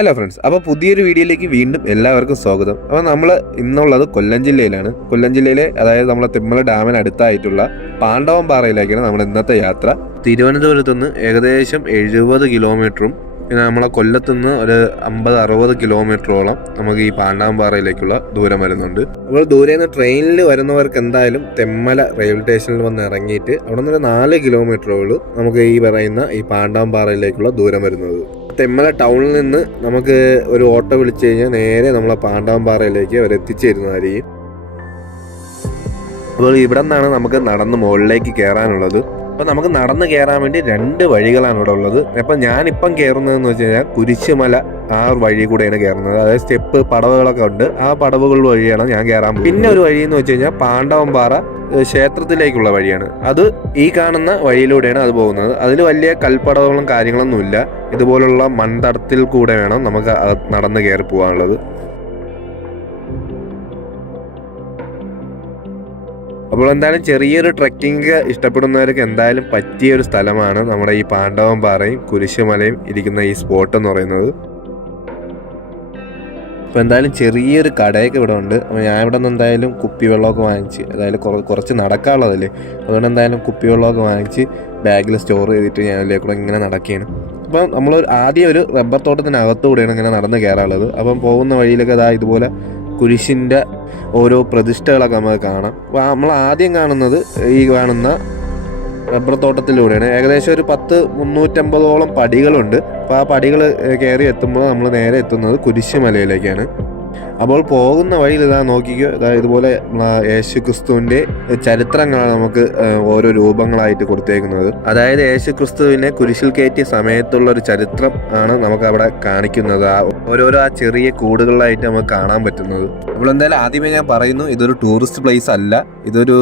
Hello friends അപ്പോൾ പുതിയൊരു വീഡിയോയിലേക്ക് വീണ്ടും എല്ലാവർക്കും സ്വാഗതം. അപ്പോൾ നമ്മൾ ഇന്നുള്ളത് കൊല്ലം ജില്ലയിലാണ്. കൊല്ലം ജില്ലയിലെ അതായത് നമ്മളെ തിമ്മല ഡാമിന് അടുത്തായിട്ടുള്ള പാണ്ഡവം പാറയിലേക്കാണ് നമ്മുടെ ഇന്നത്തെ യാത്ര. തിരുവനന്തപുരത്ത് നിന്ന് ഏകദേശം എഴുപത് കിലോമീറ്ററും പിന്നെ നമ്മളെ കൊല്ലത്ത് നിന്ന് ഒരു അമ്പത് അറുപത് കിലോമീറ്ററോളം നമുക്ക് ഈ പാണ്ഡവം പാറയിലേക്കുള്ള ദൂരം വരുന്നുണ്ട്. നമ്മൾ ദൂരെ നിന്ന് ട്രെയിനിൽ വരുന്നവർക്ക് എന്തായാലും തെമ്മല റെയിൽവേ സ്റ്റേഷനിൽ വന്ന് ഇറങ്ങിയിട്ട് അവിടെ നിന്ന് ഒരു നാല് കിലോമീറ്ററുകൾ നമുക്ക് ഈ പറയുന്ന ഈ പാണ്ഡവം പാറയിലേക്കുള്ള ദൂരം വരുന്നത്. തെമ്മല ടൗണിൽ നിന്ന് നമുക്ക് ഒരു ഓട്ടോ വിളിച്ചു കഴിഞ്ഞാൽ നേരെ നമ്മളെ പാണ്ഡവം പാറയിലേക്ക് അവർ എത്തിച്ചേരുന്നതായിരിക്കും. അപ്പോൾ ഇവിടെ നിന്നാണ് നമുക്ക് നടന്ന് മുകളിലേക്ക് കയറാനുള്ളത് അപ്പോൾ നമുക്ക് നടന്ന് കയറാൻ വേണ്ടി രണ്ട് വഴികളാണ് ഇവിടെ ഉള്ളത്. അപ്പം ഞാനിപ്പം കയറുന്നതെന്ന് വെച്ച് കഴിഞ്ഞാൽ കുരിശുമല ആ വഴി കൂടെയാണ് കയറുന്നത് അതായത് സ്റ്റെപ്പ് പടവുകളൊക്കെ ഉണ്ട്. ആ പടവുകൾ വഴിയാണ് ഞാൻ കയറാൻ പിന്നെ ഒരു വഴി എന്ന് വെച്ച് കഴിഞ്ഞാൽ പാണ്ഡവം പാറ ഏഹ് ക്ഷേത്രത്തിലേക്കുള്ള വഴിയാണ്. അത് ഈ കാണുന്ന വഴിയിലൂടെയാണ് അത് പോകുന്നത്. അതിൽ വലിയ കൽപ്പടവുകളും കാര്യങ്ങളൊന്നുമില്ല. ഇതുപോലുള്ള മൺതടത്തിൽ കൂടെ വേണം നമുക്ക് നടന്ന് കയറി പോകാനുള്ളത്. അപ്പോൾ എന്തായാലും ചെറിയൊരു ട്രക്കിംഗ് ഇഷ്ടപ്പെടുന്നവർക്ക് എന്തായാലും പറ്റിയ ഒരു സ്ഥലമാണ് നമ്മുടെ ഈ പാണ്ഡവം പാറയും കുരിശുമലയും ഇരിക്കുന്ന ഈ സ്പോട്ട് എന്ന് പറയുന്നത്. അപ്പോൾ എന്തായാലും ചെറിയൊരു കടയൊക്കെ ഇവിടെ ഉണ്ട്. അപ്പോൾ ഞാൻ ഇവിടെ നിന്ന് എന്തായാലും കുപ്പിവെള്ളമൊക്കെ വാങ്ങിച്ച് അതായത് കുറ- കുറച്ച് നടക്കാനുള്ളതല്ലേ. അതുകൊണ്ട് എന്തായാലും കുപ്പിവെള്ളമൊക്കെ വാങ്ങിച്ച് ബാഗിൽ സ്റ്റോർ ചെയ്തിട്ട് ഞാൻ അതിലേക്ക് കൂടെ ഇങ്ങനെ നടക്കുകയാണ്. അപ്പം നമ്മൾ ആദ്യം ഒരു റബ്ബർ തോട്ടത്തിനകത്തുകൂടെയാണ് ഇങ്ങനെ നടന്ന് കയറാനുള്ളത്. അപ്പം പോകുന്ന വഴിയിലൊക്കെ അതാ ഇതുപോലെ കുരിശിന്റെ ഓരോ പ്രതിഷ്ഠകളൊക്കെ നമുക്ക് കാണാം. അപ്പോൾ നമ്മൾ ആദ്യം കാണുന്നത് ഈ കാണുന്ന റബ്ബർ തോട്ടത്തിലൂടെയാണ്. ഏകദേശം ഒരു പത്ത് മുന്നൂറ്റമ്പതോളം പടികളുണ്ട്. അപ്പോൾ ആ പടികൾ കയറി എത്തുമ്പോൾ നമ്മൾ നേരെ എത്തുന്നത് കുരിശുമലയിലേക്കാണ്. അപ്പോൾ പോകുന്ന വഴിയിൽ ഇതാ നോക്കിക്കോ. ഇതാ ഇതുപോലെ യേശു ക്രിസ്തുവിന്റെ ചരിത്രങ്ങളാണ് നമുക്ക് ഓരോ രൂപങ്ങളായിട്ട് കൊടുത്തേക്കുന്നത്. അതായത് യേശു ക്രിസ്തുവിനെ കുരിശിൽ കയറ്റിയ സമയത്തുള്ള ഒരു ചരിത്രം ആണ് നമുക്ക് അവിടെ കാണിക്കുന്നത്. ആ ഓരോരോ ആ ചെറിയ കൂടുകളിലായിട്ട് നമുക്ക് കാണാൻ പറ്റുന്നത്. എന്തായാലും ആദ്യമേ ഞാൻ പറയുന്നു ഇതൊരു ടൂറിസ്റ്റ് പ്ലേസ് അല്ല. ഇതൊരു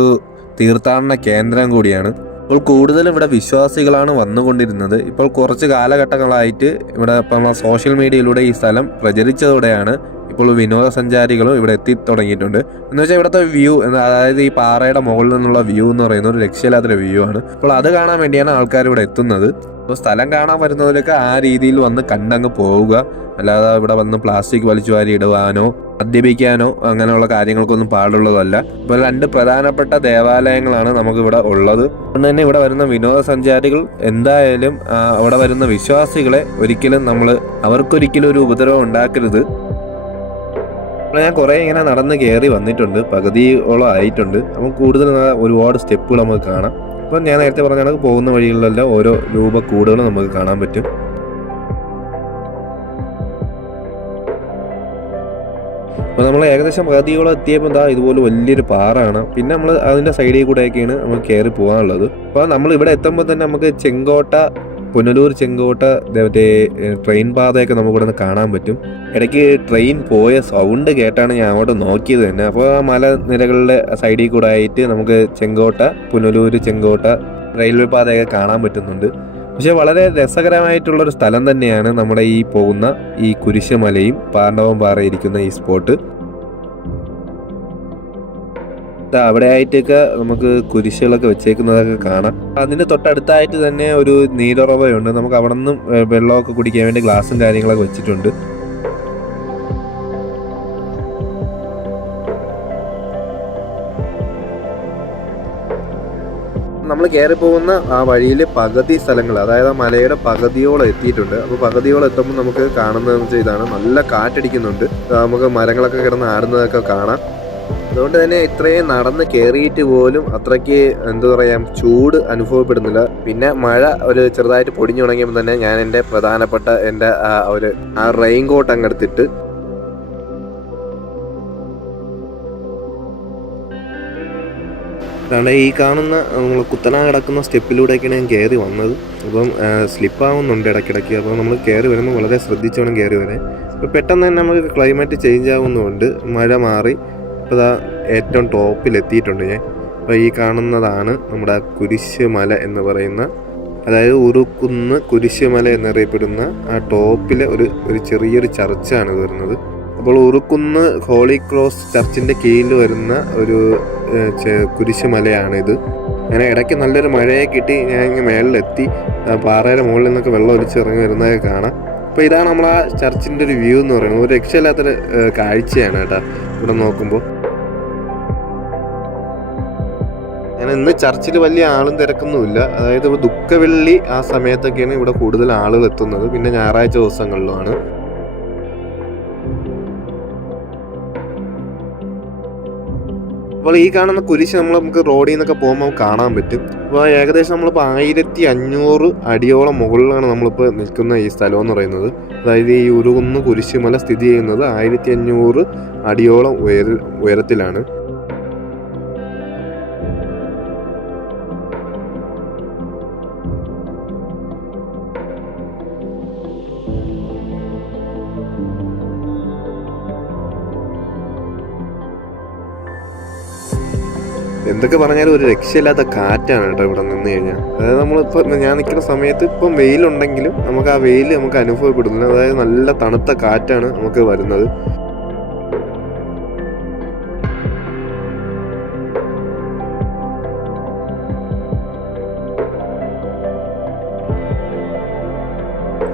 തീർത്ഥാടന കേന്ദ്രം കൂടിയാണ്. ഇപ്പോൾ കൂടുതലും ഇവിടെ വിശ്വാസികളാണ് വന്നുകൊണ്ടിരുന്നത്. ഇപ്പോൾ കുറച്ച് കാലഘട്ടങ്ങളായിട്ട് ഇവിടെ ഇപ്പം സോഷ്യൽ മീഡിയയിലൂടെ ഈ സ്ഥലം പ്രചരിച്ചതോടെയാണ് ഇപ്പോൾ വിനോദസഞ്ചാരികളും ഇവിടെ എത്തി തുടങ്ങിയിട്ടുണ്ട്. എന്ന് വെച്ചാൽ ഇവിടുത്തെ വ്യൂ അതായത് ഈ പാറയുടെ മുകളിൽ നിന്നുള്ള വ്യൂ എന്ന് പറയുന്ന ഒരു രക്ഷയില്ലാത്തൊരു വ്യൂ ആണ്. അപ്പോൾ അത് കാണാൻ വേണ്ടിയാണ് ആൾക്കാർ ഇവിടെ എത്തുന്നത്. അപ്പോൾ സ്ഥലം കാണാൻ വരുന്നവരൊക്കെ ആ രീതിയിൽ വന്ന് കണ്ടങ്ങ് പോവുക. അല്ലാതെ ഇവിടെ വന്ന് പ്ലാസ്റ്റിക് വലിച്ചു വാരി ഇടുവാനോ മദ്യപിക്കാനോ അങ്ങനെയുള്ള കാര്യങ്ങൾക്കൊന്നും പാടുള്ളതല്ല. ഇപ്പോൾ രണ്ട് പ്രധാനപ്പെട്ട ദേവാലയങ്ങളാണ് നമുക്ക് ഇവിടെ ഉള്ളത്. അതുകൊണ്ട് തന്നെ ഇവിടെ വരുന്ന വിനോദസഞ്ചാരികൾ എന്തായാലും അവിടെ വരുന്ന വിശ്വാസികളെ ഒരിക്കലും നമ്മൾ അവർക്കൊരിക്കലും ഒരു ഉപദ്രവം ഉണ്ടാക്കരുത്. അപ്പോൾ ഞാൻ കുറേ ഇങ്ങനെ നടന്ന് കയറി വന്നിട്ടുണ്ട്. പകുതിയോളം ആയിട്ടുണ്ട്. അപ്പം കൂടുതൽ ഒരുപാട് സ്റ്റെപ്പുകൾ നമുക്ക് കാണാം. അപ്പം ഞാൻ നേരത്തെ പറഞ്ഞ കണക്ക് പോകുന്ന വഴികളിലെല്ലാം ഓരോ രൂപ കൂടുകൾ നമുക്ക് കാണാൻ പറ്റും. അപ്പോൾ നമ്മൾ ഏകദേശം പകുതിയോളം എത്തിയപ്പോൾ എന്താ ഇതുപോലെ വലിയൊരു പാറയാണ്. പിന്നെ നമ്മൾ അതിന്റെ സൈഡിൽ കൂടെയൊക്കെയാണ് നമുക്ക് കയറി പോകാനുള്ളത്. അപ്പോൾ നമ്മൾ ഇവിടെ എത്തുമ്പോൾ തന്നെ നമുക്ക് ചെങ്കോട്ട പുനലൂർ ചെങ്കോട്ട മറ്റേ ട്രെയിൻ പാതയൊക്കെ നമുക്ക് ഇവിടെ നിന്ന് കാണാൻ പറ്റും. ഇടയ്ക്ക് ട്രെയിൻ പോയ സൗണ്ട് കേട്ടാണ് ഞാൻ അവിടെ നോക്കിയത് തന്നെ. അപ്പോൾ ആ മലനിരകളുടെ സൈഡിൽ കൂടെ ആയിട്ട് നമുക്ക് ചെങ്കോട്ട പുനലൂർ ചെങ്കോട്ട റെയിൽവേ പാതയൊക്കെ കാണാൻ പറ്റുന്നുണ്ട്. പക്ഷേ വളരെ രസകരമായിട്ടുള്ളൊരു സ്ഥലം തന്നെയാണ് നമ്മുടെ ഈ പോകുന്ന ഈ കുരിശുമലയും പാണ്ഡവം പാറയിരിക്കുന്ന ഈ സ്പോട്ട്. അവിടെ ആയിട്ടൊക്കെ നമുക്ക് കുരിശുകളൊക്കെ വെച്ചേക്കുന്നതൊക്കെ കാണാം. അതിന്റെ തൊട്ടടുത്തായിട്ട് തന്നെ ഒരു നീരുറവയുണ്ട്. നമുക്ക് അവിടെ നിന്നും വെള്ളമൊക്കെ കുടിക്കാൻ വേണ്ടി ഗ്ലാസും കാര്യങ്ങളൊക്കെ വെച്ചിട്ടുണ്ട്. നമ്മൾ കയറി പോകുന്ന ആ വഴിയിൽ പകുതി സ്ഥലങ്ങൾ അതായത് ആ മലയുടെ പകുതിയോളം എത്തിയിട്ടുണ്ട്. അപ്പോൾ പകുതിയോളം എത്തുമ്പോൾ നമുക്ക് കാണുന്നതെന്ന് വെച്ചാൽ ഇതാണ്. നല്ല കാറ്റടിക്കുന്നുണ്ട്. നമുക്ക് മരങ്ങളൊക്കെ കിടന്ന് ആടുന്നതൊക്കെ കാണാം. അതുകൊണ്ട് തന്നെ ഇത്രയും നടന്ന് കയറിയിട്ട് പോലും അത്രയ്ക്ക് എന്താ പറയുക ചൂട് അനുഭവപ്പെടുന്നില്ല. പിന്നെ മഴ ഒരു ചെറുതായിട്ട് പൊടിഞ്ഞു തുടങ്ങിയപ്പോൾ തന്നെ ഞാൻ എന്റെ പ്രധാനപ്പെട്ട എന്റെ ഒരു ആ റെയിൻ കോട്ട് അങ്ങെടുത്തിട്ട് അതാണ് ഈ കാണുന്ന നമ്മൾ കുത്തനാ കിടക്കുന്ന സ്റ്റെപ്പിലൂടെയൊക്കെയാണ് ഞാൻ കയറി വന്നത്. അപ്പം സ്ലിപ്പാവുന്നുണ്ട് ഇടയ്ക്കിടയ്ക്ക്. അപ്പോൾ നമ്മൾ കയറി വരുമ്പോൾ വളരെ ശ്രദ്ധിച്ചോണം കയറി വരാൻ അപ്പോൾ പെട്ടെന്ന് തന്നെ നമുക്ക് ക്ലൈമറ്റ് ചേഞ്ച് ആവുന്നുണ്ട്. മഴ മാറി. ഇപ്പോൾ ഇതാ ഏറ്റവും ടോപ്പിലെത്തിയിട്ടുണ്ട് ഞാൻ. അപ്പോൾ ഈ കാണുന്നതാണ് നമ്മുടെ കുരിശുമല എന്ന് പറയുന്ന അതായത് ഉറുക്കുന്ന് കുരിശുമല എന്നറിയപ്പെടുന്ന ആ ടോപ്പിലെ ഒരു ഒരു ചെറിയൊരു ചർച്ചാണ് വരുന്നത്. അപ്പോൾ ഉറുക്കുന്ന് ഹോളി ക്രോസ് ചർച്ചിന്റെ കീഴിൽ വരുന്ന ഒരു കുരിശുമലയാണിത് അങ്ങനെ ഇടയ്ക്ക് നല്ലൊരു മഴയെ കിട്ടി ഞാൻ ഇങ്ങനെ മേളിലെത്തി. പാറയുടെ മുകളിൽ നിന്നൊക്കെ വെള്ളം ഒലിച്ചിറങ്ങി വരുന്നതൊക്കെ കാണാം. അപ്പോൾ ഇതാണ് നമ്മൾ ആ ചർച്ചിന്റെ ഒരു വ്യൂ എന്ന് പറയുന്നത്. ഒരു രക്ഷയില്ലാത്തൊരു കാഴ്ചയാണ് കേട്ടോ ഇവിടെ നോക്കുമ്പോൾ. ഞാൻ ഇന്ന് ചർച്ചിൽ വലിയ ആളും തിരക്കൊന്നുമില്ല. അതായത് ഇവിടെ ദുഃഖവെള്ളി ആ സമയത്തൊക്കെയാണ് ഇവിടെ കൂടുതൽ ആളുകൾ എത്തുന്നത്. പിന്നെ ഞായറാഴ്ച ദിവസങ്ങളിലുമാണ് അപ്പോൾ ഈ കാണുന്ന കുരിശ് നമ്മൾ നമുക്ക് റോഡിൽ നിന്നൊക്കെ പോകുമ്പോൾ കാണാൻ പറ്റും. അപ്പോൾ ഏകദേശം നമ്മളിപ്പോൾ ആയിരത്തി അഞ്ഞൂറ് അടിയോളം മുകളിലാണ് നമ്മളിപ്പോൾ നിൽക്കുന്ന ഈ സ്ഥലം എന്ന് പറയുന്നത്. അതായത് ഈ ഉരുകുന്ന് കുരിശുമല സ്ഥിതി ചെയ്യുന്നത് ആയിരത്തി അഞ്ഞൂറ് അടിയോളം ഉയര ഉയരത്തിലാണ്. എന്തൊക്കെ പറഞ്ഞാലും ഒരു രക്ഷയില്ലാത്ത കാറ്റാണ് കേട്ടോ ഇവിടെ നിന്ന് കഴിഞ്ഞാൽ. അതായത് നമ്മളിപ്പോൾ ഞാൻ നിൽക്കുന്ന സമയത്ത് ഇപ്പം വെയിലുണ്ടെങ്കിലും നമുക്ക് ആ വെയിൽ നമുക്ക് അനുഭവപ്പെടുന്നില്ല അതായത് നല്ല തണുത്ത കാറ്റാണ് നമുക്ക് വരുന്നത്.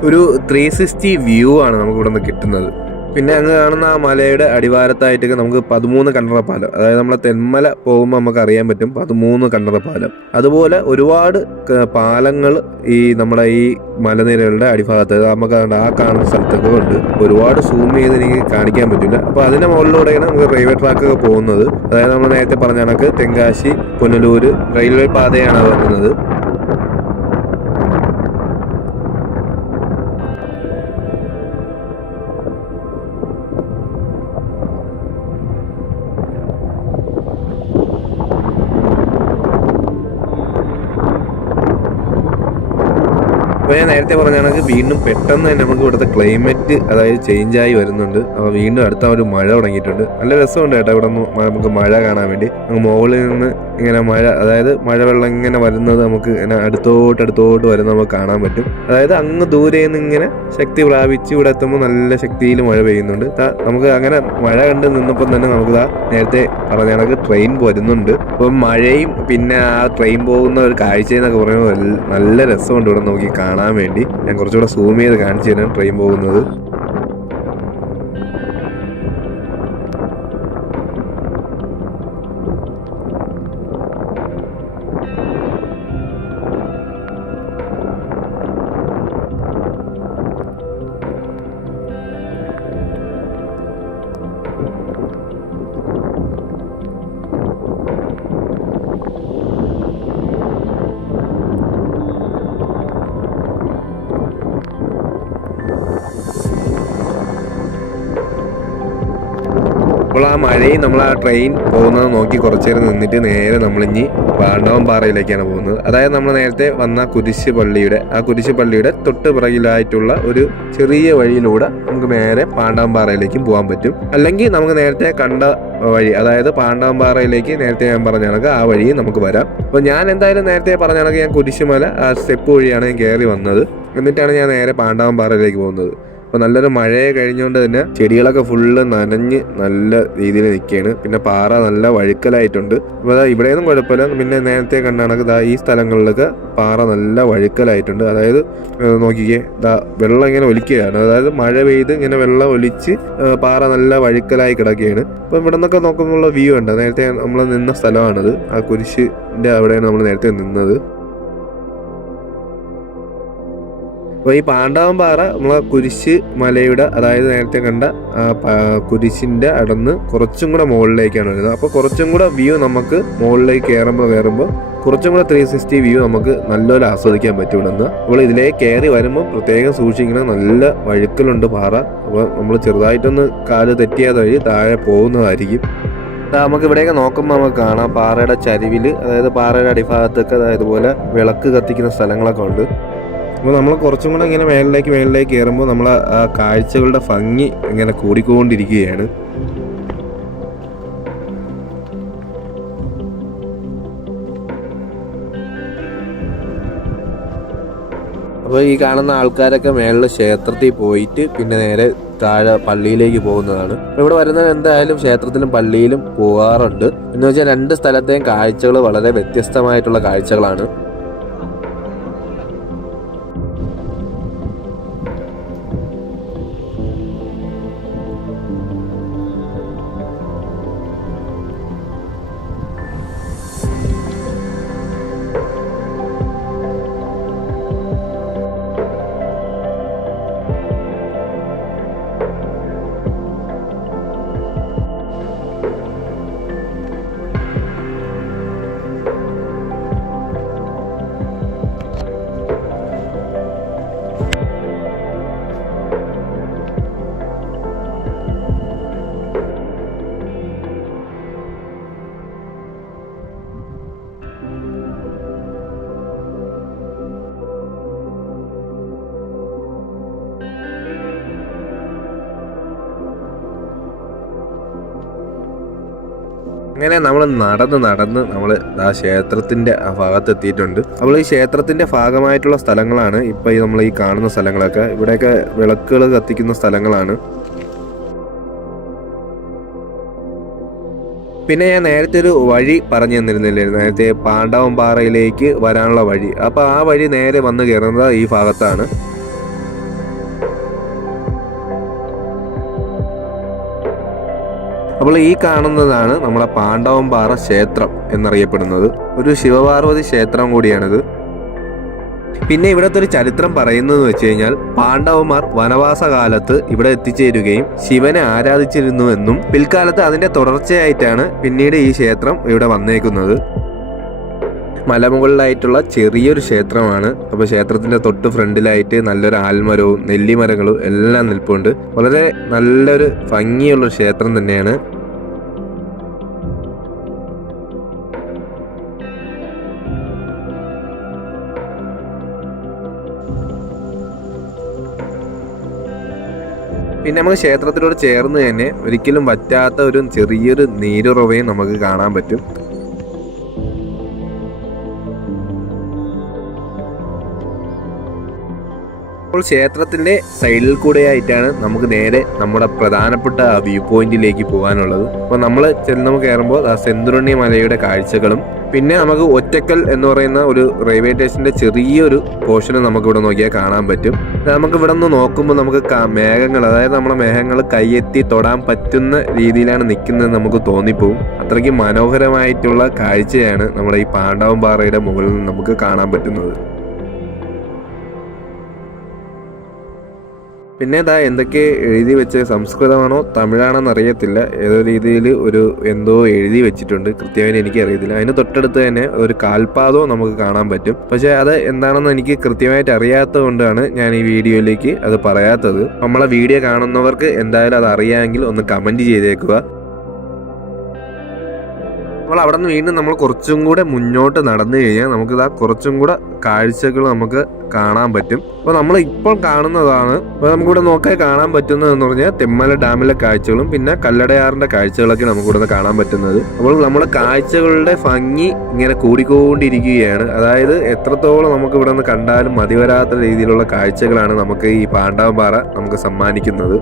ഒരു ത്രീ സിക്സ്റ്റി വ്യൂ ആണ് നമുക്കിവിടെ നിന്ന് കിട്ടുന്നത്. പിന്നെ അങ്ങ് കാണുന്ന ആ മലയുടെ അടിവാരത്തായിട്ടൊക്കെ നമുക്ക് പതിമൂന്ന് പാലം അതായത് നമ്മളെ തെന്മല പോകുമ്പോൾ നമുക്ക് അറിയാൻ പറ്റും പതിമൂന്ന് പാലം അതുപോലെ ഒരുപാട് പാലങ്ങൾ ഈ നമ്മുടെ ഈ മലനിരകളുടെ അടിഭാഗത്ത്. നമുക്ക് ആ കാണുന്ന സ്ഥലത്തൊക്കെ ഉണ്ട്. ഒരുപാട് സൂം ചെയ്ത് എനിക്ക് കാണിക്കാൻ പറ്റില്ല. അപ്പോൾ അതിന്റെ മുകളിലൂടെയാണ് നമുക്ക് റെയിൽവേ ട്രാക്കൊക്കെ പോകുന്നത്. അതായത് നമ്മൾ നേരത്തെ പറഞ്ഞ കണക്ക് തെങ്കാശി പുനലൂർ റെയിൽവേ പാതയാണ് വരുന്നത് അപ്പോൾ ഞാൻ നേരത്തെ പറഞ്ഞ കണക്ക് വീണ്ടും പെട്ടെന്ന് തന്നെ നമുക്ക് ഇവിടുത്തെ ക്ലൈമറ്റ് അതായത് ചേഞ്ച് ആയി വരുന്നുണ്ട്. അപ്പോൾ വീണ്ടും അടുത്ത ഒരു മഴ തുടങ്ങിയിട്ടുണ്ട്. നല്ല രസമുണ്ട് കേട്ടോ ഇവിടെ നിന്ന് നമുക്ക് മഴ കാണാൻ വേണ്ടി. മുകളിൽ നിന്ന് ഇങ്ങനെ മഴ അതായത് മഴവെള്ളം ഇങ്ങനെ വരുന്നത് നമുക്ക് ഇങ്ങനെ അടുത്തോട്ട് അടുത്തോട്ട് വരുന്നത് നമുക്ക് കാണാൻ പറ്റും. അതായത് അങ്ങ് ദൂരെ നിന്ന് ഇങ്ങനെ ശക്തി പ്രാപിച്ച് ഇവിടെ എത്തുമ്പോൾ നല്ല ശക്തിയിൽ മഴ പെയ്യുന്നുണ്ട്. നമുക്ക് അങ്ങനെ മഴ കണ്ട് നിന്നപ്പോൾ തന്നെ നമുക്ക് ആ നേരത്തെ പറഞ്ഞ കണക്ക് ട്രെയിൻ വരുന്നുണ്ട്. അപ്പം മഴയും പിന്നെ ആ ട്രെയിൻ പോകുന്ന ഒരു കാഴ്ചയെന്നൊക്കെ പറയുമ്പോൾ നല്ല രസമുണ്ട് ഇവിടെ നോക്കി കാണാൻ. വേണ്ടി ഞാൻ കുറച്ചുകൂടെ സൂം ചെയ്ത് കാണിച്ചു തരാം ട്രെയിൻ പോകുന്നത്. അപ്പോൾ ആ മഴയും നമ്മൾ ആ ട്രെയിൻ പോകുന്നത് നോക്കി കുറച്ചു നേരം നിന്നിട്ട് നേരെ നമ്മളിഞ്ഞി പാണ്ഡവം പാറയിലേക്കാണ് പോകുന്നത്. അതായത് നമ്മൾ നേരത്തെ വന്ന കുരിശ് പള്ളിയുടെ ആ കുരിശ് പള്ളിയുടെ തൊട്ട് പിറകിലായിട്ടുള്ള ഒരു ചെറിയ വഴിയിലൂടെ നമുക്ക് നേരെ പാണ്ഡവം പാറയിലേക്കും പോകാൻ പറ്റും. അല്ലെങ്കിൽ നമുക്ക് നേരത്തെ കണ്ട വഴി അതായത് പാണ്ഡവം പാറയിലേക്ക് നേരത്തെ ഞാൻ പറഞ്ഞ കണക്ക് ആ വഴി നമുക്ക് വരാം. അപ്പോൾ ഞാൻ എന്തായാലും നേരത്തെ പറഞ്ഞ കണക്ക് ഞാൻ കുരിശുമല ആ സ്റ്റെപ്പ് വഴിയാണ് ഞാൻ കയറി വന്നത്. എന്നിട്ടാണ് ഞാൻ നേരെ പാണ്ഡവം പാറയിലേക്ക് പോകുന്നത്. അപ്പോൾ നല്ലൊരു മഴയെ കഴിഞ്ഞുകൊണ്ട് തന്നെ ചെടികളൊക്കെ ഫുള്ള് നനഞ്ഞ് നല്ല രീതിയിൽ നിൽക്കുകയാണ് പിന്നെ പാറ നല്ല വഴുക്കലായിട്ടുണ്ട്. അപ്പോൾ അതാ ഇവിടെയൊന്നും കുഴപ്പമില്ല. പിന്നെ നേരത്തെ കണ്ടാണെങ്കിൽ ഇതാ ഈ സ്ഥലങ്ങളിലൊക്കെ പാറ നല്ല വഴുക്കലായിട്ടുണ്ട്. അതായത് നോക്കിക്കേ ഇതാ വെള്ളം ഇങ്ങനെ ഒലിക്കുകയാണ്. അതായത് മഴ പെയ്ത് ഇങ്ങനെ വെള്ളം ഒലിച്ച് പാറ നല്ല വഴുക്കലായി കിടക്കുകയാണ്. അപ്പോൾ ഇവിടെ നിന്നൊക്കെ നോക്കുമ്പോൾ വ്യൂ ഉണ്ട് നേരത്തെ നമ്മൾ നിന്ന സ്ഥലമാണത്. ആ കുരിശിന്റെ അവിടെയാണ് നമ്മൾ നേരത്തെ നിന്നത്. അപ്പോൾ ഈ പാണ്ഡവം പാറ നമ്മളെ കുരിശ് മലയുടെ അതായത് നേരത്തെ കണ്ട കുരിശിന്റെ അടന്ന് കുറച്ചും കൂടെ മുകളിലേക്കാണ് വരുന്നത്. അപ്പോൾ കുറച്ചും കൂടെ വ്യൂ നമുക്ക് മുകളിലേക്ക് കയറുമ്പോൾ കയറുമ്പോൾ കുറച്ചും കൂടെ ത്രീ സിക്സ്റ്റി വ്യൂ നമുക്ക് നല്ലപോലെ ആസ്വദിക്കാൻ പറ്റും ഇവിടെ നിന്ന് അപ്പോൾ ഇതിലേക്ക് കയറി വരുമ്പോൾ പ്രത്യേകം സൂക്ഷിക്കണം. നല്ല വഴുക്കലുണ്ട് പാറ. അപ്പോൾ നമ്മൾ ചെറുതായിട്ടൊന്ന് കാൽ തെറ്റിയാതെ വഴി താഴെ പോകുന്നതായിരിക്കും. നമുക്ക് ഇവിടെയൊക്കെ നോക്കുമ്പോൾ നമുക്ക് കാണാം പാറയുടെ ചരിവിൽ അതായത് പാറയുടെ അടിഭാഗത്തൊക്കെ ഇതുപോലെ വിളക്ക് കത്തിക്കുന്ന സ്ഥലങ്ങളൊക്കെ ഉണ്ട്. അപ്പോൾ നമ്മൾ കുറച്ചും കൂടെ ഇങ്ങനെ മേളിലേക്ക് മേളിലേക്ക് കയറുമ്പോൾ നമ്മൾ ആ കാഴ്ചകളുടെ ഭംഗി ഇങ്ങനെ കൂടിക്കൊണ്ടിരിക്കുകയാണ്. അപ്പോൾ ഈ കാണുന്ന ആൾക്കാരൊക്കെ മേളിൽ ക്ഷേത്രത്തിൽ പോയിട്ട് പിന്നെ നേരെ താഴെ പള്ളിയിലേക്ക് പോകുന്നതാണ്. ഇവിടെ വരുന്നത് എന്തായാലും ക്ഷേത്രത്തിലും പള്ളിയിലും പോകാറുണ്ട്. എന്ന് വെച്ചാൽ രണ്ട് സ്ഥലത്തെയും കാഴ്ചകൾ വളരെ വ്യത്യസ്തമായിട്ടുള്ള കാഴ്ചകളാണ്. അങ്ങനെ നമ്മൾ നടന്ന് നടന്ന് നമ്മൾ ആ ക്ഷേത്രത്തിന്റെ ആ ഭാഗത്തെത്തിയിട്ടുണ്ട്. അപ്പോൾ ഈ ക്ഷേത്രത്തിന്റെ ഭാഗമായിട്ടുള്ള സ്ഥലങ്ങളാണ് ഇപ്പൊ നമ്മൾ ഈ കാണുന്ന സ്ഥലങ്ങളൊക്കെ. ഇവിടെയൊക്കെ വിളക്കുകൾ കത്തിക്കുന്ന സ്ഥലങ്ങളാണ്. പിന്നെ ഞാൻ നേരത്തെ ഒരു വഴി പറഞ്ഞു തന്നിരുന്നില്ലേ നേരത്തെ പാണ്ഡവം പാറയിലേക്ക് വരാനുള്ള വഴി. അപ്പോൾ ആ വഴി നേരെ വന്ന് കയറുന്നത് ഈ ഭാഗത്താണ്. അപ്പോൾ ഈ കാണുന്നതാണ് നമ്മുടെ പാണ്ഡവംപാറ ക്ഷേത്രം എന്നറിയപ്പെടുന്നത്. ഒരു ശിവപാർവതി ക്ഷേത്രം കൂടിയാണിത്. പിന്നെ ഇവിടുത്തെ ഒരു ചരിത്രം പറയുന്നത് വെച്ച് കഴിഞ്ഞാൽ പാണ്ഡവന്മാർ വനവാസ കാലത്ത് ഇവിടെ എത്തിച്ചേരുകയും ശിവനെ ആരാധിച്ചിരുന്നുവെന്നും പിൽക്കാലത്ത് അതിന്റെ തുടർച്ചയായിട്ടാണ് പിന്നീട് ഈ ക്ഷേത്രം ഇവിടെ വന്നേക്കുന്നത്. മലമുകളിലായിട്ടുള്ള ചെറിയൊരു ക്ഷേത്രമാണ്. അപ്പോൾ ക്ഷേത്രത്തിന്റെ തൊട്ട് ഫ്രണ്ടിലായിട്ട് നല്ലൊരു ആൽമരവും നെല്ലിമരങ്ങളും എല്ലാം നിൽപ്പുണ്ട്. വളരെ നല്ലൊരു ഭംഗിയുള്ള ക്ഷേത്രം തന്നെയാണ്. പിന്നെ നമുക്ക് ക്ഷേത്രത്തിനോട് ചേർന്ന് തന്നെ ഒരിക്കലും പറ്റാത്ത ഒരു ചെറിയൊരു നീരുറവയും നമുക്ക് കാണാൻ പറ്റും. അപ്പോൾ ക്ഷേത്രത്തിന്റെ സൈഡിൽ കൂടെയായിട്ടാണ് നമുക്ക് നേരെ നമ്മുടെ പ്രധാനപ്പെട്ട വ്യൂ പോയിന്റിലേക്ക് പോകാനുള്ളത്. അപ്പോൾ നമ്മൾ ചെന്ന് കയറുമ്പോൾ ആ സെന്തുരുണ്ണി മലയുടെ കാഴ്ചകളും പിന്നെ നമുക്ക് ഒറ്റക്കൽ എന്ന് പറയുന്ന ഒരു റെയിൽവേ സ്റ്റേഷന്റെ ചെറിയൊരു പോർഷൻ നമുക്ക് ഇവിടെ നോക്കിയാൽ കാണാൻ പറ്റും. നമുക്ക് ഇവിടെ നിന്ന് നോക്കുമ്പോൾ നമുക്ക് മേഘങ്ങൾ അതായത് നമ്മുടെ മേഘങ്ങൾ കയ്യെത്തി തൊടാൻ പറ്റുന്ന രീതിയിലാണ് നിൽക്കുന്നത് നമുക്ക് തോന്നിപ്പോവും. അത്രയ്ക്ക് മനോഹരമായിട്ടുള്ള കാഴ്ചയാണ് നമ്മുടെ ഈ പാണ്ഡവം പാറയുടെ മുകളിൽ നമുക്ക് കാണാൻ പറ്റുന്നത്. പിന്നെ ഇതാ എന്തൊക്കെ എഴുതി വെച്ച സംസ്കൃതമാണോ തമിഴാണെന്ന് അറിയത്തില്ല. ഏതോ രീതിയിൽ ഒരു എന്തോ എഴുതി വെച്ചിട്ടുണ്ട്. കൃത്യമായി എനിക്ക് അറിയത്തില്ല. അതിന് തൊട്ടടുത്ത് തന്നെ ഒരു കാൽപാദവും നമുക്ക് കാണാൻ പറ്റും. പക്ഷേ അത് എന്താണെന്ന് എനിക്ക് കൃത്യമായിട്ട് അറിയാത്തത് കൊണ്ടാണ് ഞാൻ ഈ വീഡിയോയിലേക്ക് അത് പറയാത്തത്. നമ്മളെ വീഡിയോ കാണുന്നവർക്ക് എന്തായാലും അത് അറിയാമെങ്കിൽ ഒന്ന് കമന്റ് ചെയ്തേക്കുക. അപ്പോൾ അവിടെ നിന്ന് വീണ്ടും നമ്മൾ കുറച്ചും കൂടെ മുന്നോട്ട് നടന്നു കഴിഞ്ഞാൽ നമുക്കിത് ആ കുറച്ചും കൂടെ കാഴ്ചകൾ നമുക്ക് കാണാൻ പറ്റും. അപ്പോൾ നമ്മൾ ഇപ്പോൾ കാണുന്നതാണ് അപ്പോൾ നമുക്കിവിടെ നോക്കിയാൽ കാണാൻ പറ്റുന്നത് എന്ന് പറഞ്ഞാൽ തെമ്മല ഡാമിലെ കാഴ്ചകളും പിന്നെ കല്ലടയാറിന്റെ കാഴ്ചകളൊക്കെ നമുക്കിവിടെ നിന്ന് കാണാൻ പറ്റുന്നത്. അപ്പോൾ നമ്മുടെ കാഴ്ചകളുടെ ഭംഗി ഇങ്ങനെ കൂടിക്കൊണ്ടിരിക്കുകയാണ്. അതായത് എത്രത്തോളം നമുക്ക് ഇവിടെ നിന്ന് കണ്ടാലും മതിവരാത്ത രീതിയിലുള്ള കാഴ്ചകളാണ് നമുക്ക് ഈ പാണ്ഡവപാറ നമുക്ക് സമ്മാനിക്കുന്നത്.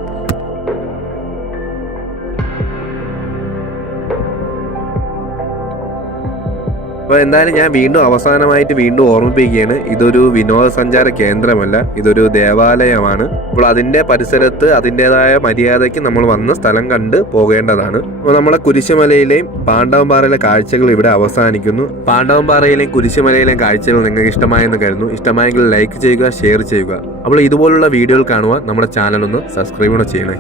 അപ്പോൾ എന്തായാലും ഞാൻ വീണ്ടും അവസാനമായിട്ട് വീണ്ടും ഓർമ്മിപ്പിക്കുകയാണ്. ഇതൊരു വിനോദസഞ്ചാര കേന്ദ്രമല്ല. ഇതൊരു ദേവാലയമാണ്. അപ്പോൾ അതിന്റെ പരിസരത്ത് അതിന്റെതായ മര്യാദയ്ക്ക് നമ്മൾ വന്ന് സ്ഥലം കണ്ട് പോകേണ്ടതാണ്. അപ്പോൾ നമ്മളെ കുരിശുമലയിലെയും പാണ്ഡവംപാറയിലെ കാഴ്ചകൾ ഇവിടെ അവസാനിക്കുന്നു. പാണ്ഡവംപാറയിലെയും കുരിശുമലയിലെയും കാഴ്ചകൾ നിങ്ങൾക്ക് ഇഷ്ടമായെന്ന് കരുതുന്നു. ഇഷ്ടമായെങ്കിൽ ലൈക്ക് ചെയ്യുക ഷെയർ ചെയ്യുക. അപ്പോൾ ഇതുപോലുള്ള വീഡിയോകൾ കാണുവാൻ നമ്മുടെ ചാനലൊന്ന് സബ്സ്ക്രൈബ് ചെയ്യണേ.